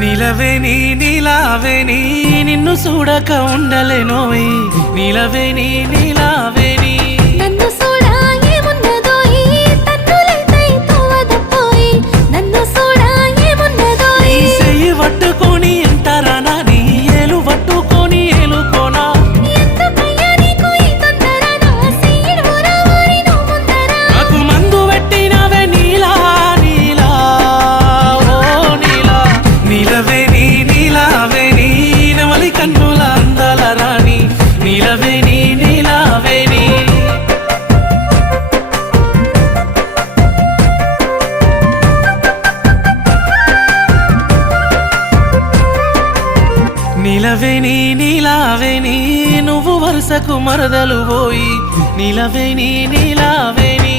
నిలవేని నీలావేని నిన్ను చూడక ఉండలేనోయ్ నిలవేని నీలావేని నన్ను చూడా ఏమున్నదోయ్ తన్నులైతే తోవదపోయ్ నన్ను చూడా ఏమున్నదోయ్ నీ చెయ్యి పట్టుకొని ఎంతరానా నీ ఏలు పట్టుకొని ఏలుకోనా ఎందుకయ్యా నీకు ఈ తొందర నా సీడు ఊరవారి నువ్వు ముందర నాకు మందు పెట్టినవే నీలా నీలా ఓ నీలా నీలవేని నీలావేని నవలి కన్నుల అందాల రాణి నీలవేని నీలావేని నీలవేని నీలావేని నువ్వు వరుసకు మరదలు పోయి నీలవేని నీలావేని